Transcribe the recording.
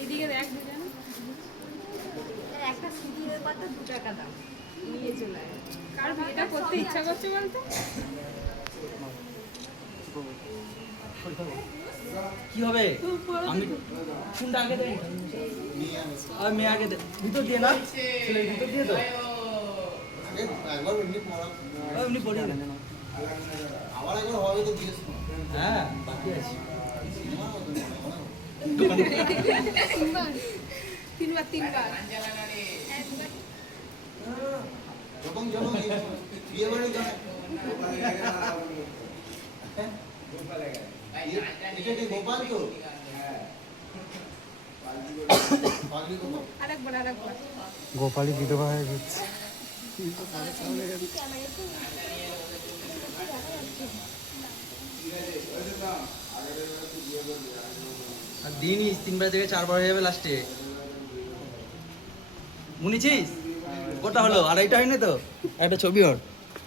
এইদিকে দেখ দুজন একটা সিঁদুরের পাতা 2 টাকা দাম নিয়ে চলে আয়। কার বিয়েটা করতে ইচ্ছা করছে বলতে কি হবে আমি কোনটা আগে দেবেন আর মেয়ে আগে ভিতর দিয়ে না ছেলে ভিতর দিয়ে তো একবার এমনি পড়া এমনি পড়ি না আবার একবার হবে তো জিজ্ঞেস হ্যাঁ বাকি আছে তিনবার যখন যখন বিয়ে বাড়ি যায় এটা কি গোপাল তো আরেকবার গোপালী বিধবা হয়ে যাচ্ছে। আর দিনই 3বার থেকে 4বার হয়ে যাবে লাস্টে মুনিছিস কটা হলো আর এইটা হয়নি তো একটা ছবি ওর